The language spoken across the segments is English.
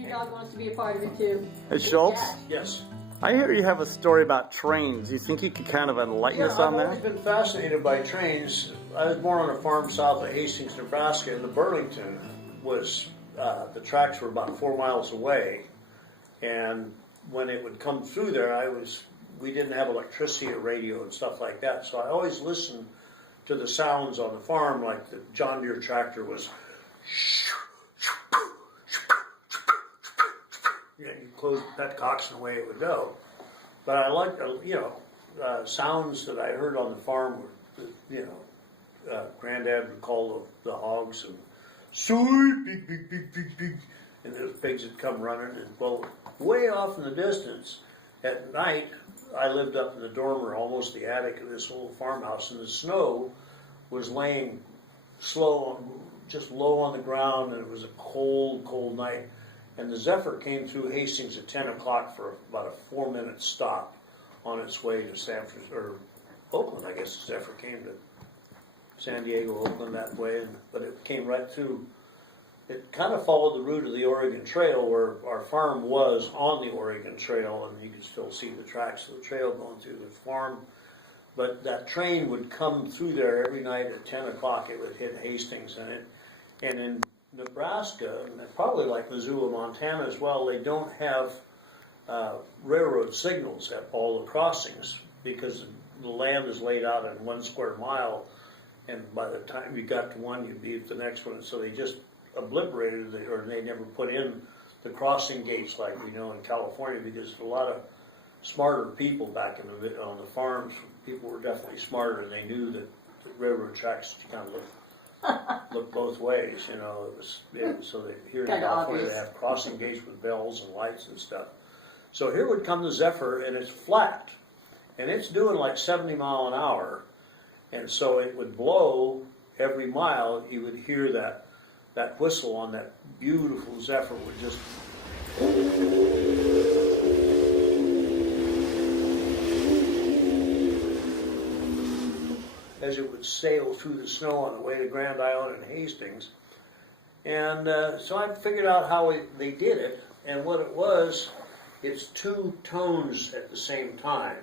Your dog wants to be a part of it too. Hey, Schultz? Yes. I hear you have a story about trains. You think you could kind of enlighten us on I've always that? been fascinated by trains. I was born on a farm south of Hastings, Nebraska, and the Burlington was, the tracks were about 4 miles away. And when it would come through there, we didn't have electricity or radio and stuff like that. So I always listened to the sounds on the farm, like the John Deere tractor was, you close the petcocks and away it would go. But I liked, sounds that I heard on the farm were, Granddad would call the hogs and soy, big, big, big, big, big, and those pigs would come running. And well, way off in the distance, at night, I lived up in the dormer, almost the attic of this old farmhouse, and the snow was laying just low on the ground, and it was a cold, cold night. And the Zephyr came through Hastings at 10 o'clock for about a 4-minute stop on its way to San Francisco, or Oakland, I guess the Zephyr came to San Diego, Oakland that way, but it came right through. It kind of followed the route of the Oregon Trail, where our farm was on the Oregon Trail, and you could still see the tracks of the trail going through the farm. But that train would come through there every night at 10 o'clock. It would hit Hastings, and in Nebraska, and probably like Missoula, Montana as well, they don't have railroad signals at all the crossings because the land is laid out in 1 square mile, and by the time you got to one, you'd be at the next one. So they just obliterated it, or they never put in the crossing gates like we know in California, because a lot of smarter people back on the farms, people were definitely smarter, and they knew that the railroad tracks kind of look both ways, It was so that here in California they have crossing gates with bells and lights and stuff. So here would come the Zephyr, and it's flat, and it's doing like 70 mile an hour, and so it would blow every mile. You would hear that whistle on that beautiful Zephyr would just. As it would sail through the snow on the way to Grand Island and Hastings. And so I figured out how they did it, and what it was, it's 2 tones at the same time.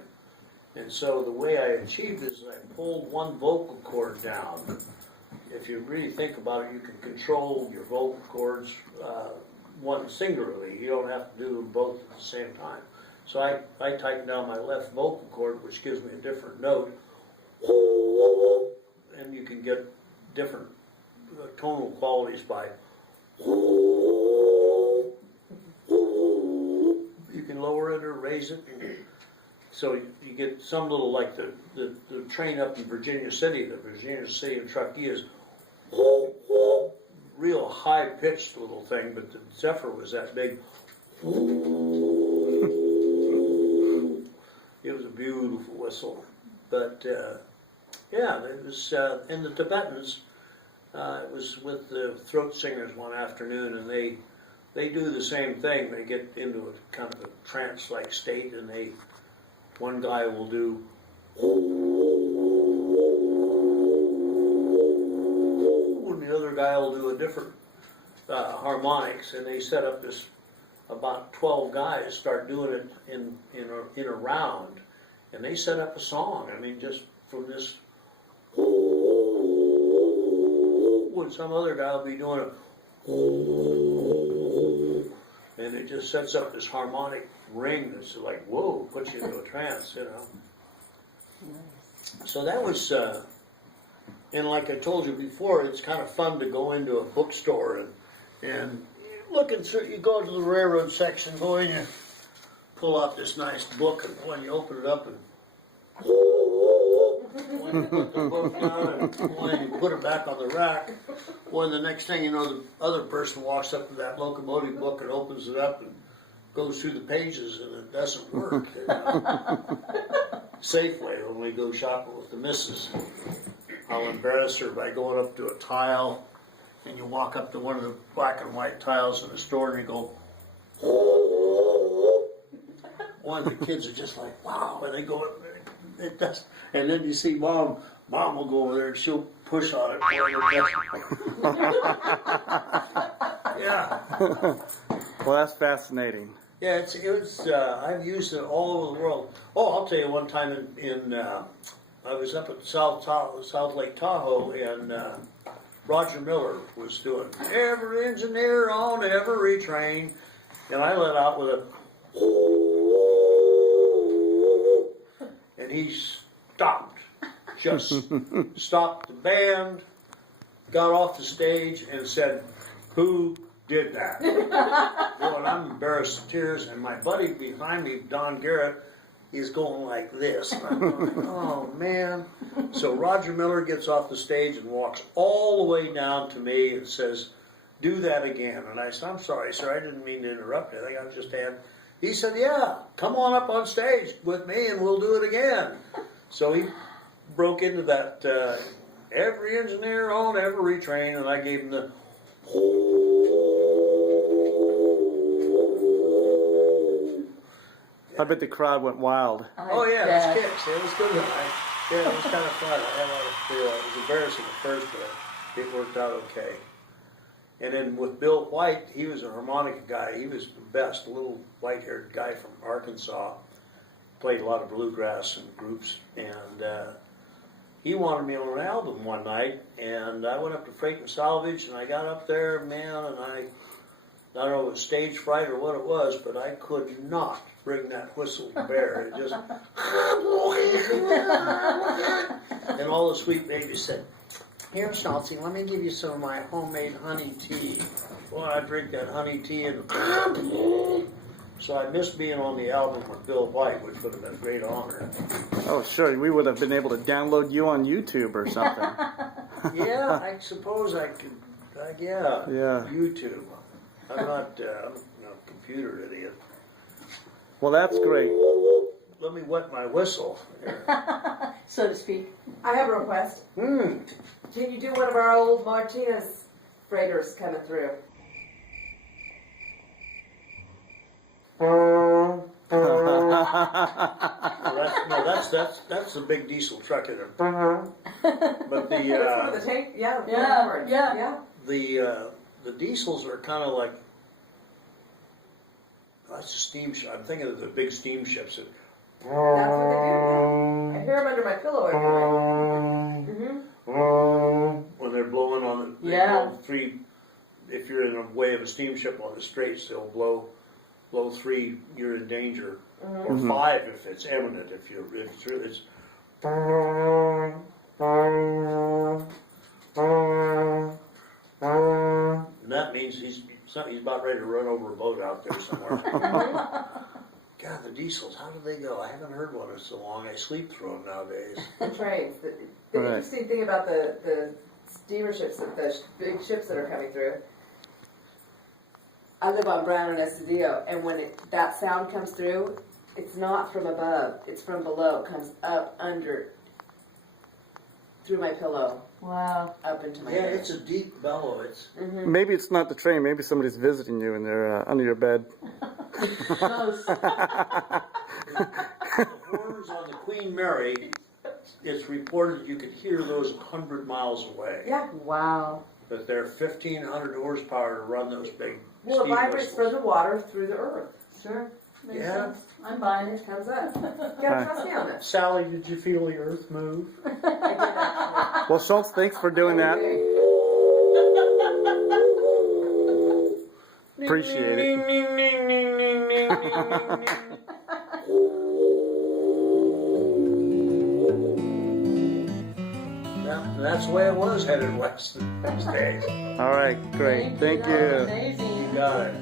And so the way I achieved this is I pulled one vocal cord down. If you really think about it, you can control your vocal cords one singularly. You don't have to do them both at the same time. So I tightened down my left vocal cord, which gives me a different note. And you can get different tonal qualities by. You can lower it or raise it. So you get some little, like the train up in Virginia City, the Virginia City and Truckee is real high-pitched little thing, but the Zephyr was that big. It was a beautiful whistle. But yeah, it was in the Tibetans. It was with the throat singers one afternoon, and they do the same thing. They get into a kind of a trance-like state, and one guy will do, and the other guy will do a different harmonics, and they set up this. About 12 guys start doing it in a round. And they set up a song, just from this, when some other guy will be doing it, and it just sets up this harmonic ring that's like, whoa, puts you into a trance, So that was, and like I told you before, it's kind of fun to go into a bookstore and looking through, you go to the railroad section, go in, you pull out this nice book, and when you open it up, and when you put the book down, and when you put it back on the rack, when the next thing you know, the other person walks up to that locomotive book and opens it up and goes through the pages, and it doesn't work. Safeway, when we go shopping with the missus, I'll embarrass her by going up to a tile, and you walk up to one of the black and white tiles in the store, and you go, one of the kids are just like, wow, and they go, it does, and then you see mom will go over there and she'll push on it. Yeah. Well, that's fascinating. Yeah, I've used it all over the world. Oh, I'll tell you one time I was up at South Lake Tahoe, and Roger Miller was doing every engineer on every train, and I let out with a and he stopped, just stopped the band, got off the stage, and said, "Who did that?" Well, and I'm embarrassed to tears, and my buddy behind me, Don Garrett, is going like this. And I'm going, oh man. So Roger Miller gets off the stage and walks all the way down to me and says, "Do that again." And I said, "I'm sorry, sir, I didn't mean to interrupt you. I think I just had..." He said, "Yeah, come on up on stage with me and we'll do it again." So he broke into that every engineer on every train, and I gave him the I bet the crowd went wild. Oh yeah, it was kicks. It was good. Yeah, it was kind of fun. I had a lot of feel. It was embarrassing at first, but it worked out okay. And then with Bill White, he was a harmonica guy. He was the best, a little white-haired guy from Arkansas. Played a lot of bluegrass and groups, and he wanted me on an album one night, and I went up to Freight and Salvage, and I got up there, man, and I don't know if it was stage fright or what it was, but I could not bring that whistle to bear. It just... And all the sweet babies said, "Here, Schultz, let me give you some of my homemade honey tea." Well, I drink that honey tea, and so I missed being on the album with Bill White, which would have been a great honor. Oh, sure. We would have been able to download you on YouTube or something. Yeah, I suppose I could. Yeah. YouTube. I'm not a computer idiot. Well, that's great. Let me wet my whistle. so to speak. I have a request. Can you do one of our old Martinez freighters coming through? That's the big diesel truck in it. But That's one of the tank. Yeah. The diesels are kind of like, that's a steamship. I'm thinking of the big steamships. That's what they do. I hear them under my pillow every night. When they're blowing on the blow three. If you're in a way of a steamship on the straits, they'll blow 3, you're in danger, or 5 if it's imminent. If it's and that means he's about ready to run over a boat out there somewhere. God, the diesels, how do they go? I haven't heard one in so long. I sleep through them nowadays. The trains. The interesting thing about the steamer ships, the big ships that are coming through. I live on Brown and Estudillo, and when that sound comes through, it's not from above, it's from below. It comes up under, through my pillow. Wow. Up into my Yeah, head. it's a deep bellow. It's Maybe it's not the train. Maybe somebody's visiting you and they're under your bed. Close. the horns on the Queen Mary. It's reported you could hear those 100 miles away. Yeah. Wow. But they're 1,500 horsepower to run those big. Well, it steam vibrates whistles. from the water through the earth. Sure. Makes Yeah. sense. I'm buying it. It comes up. You gotta trust me on this. Sally, did you feel the earth move? I did actually. Well, Schultz, thanks for doing that. Appreciate it. That's the way it was headed west these days. All right, great. Thank That was you. amazing. You got it.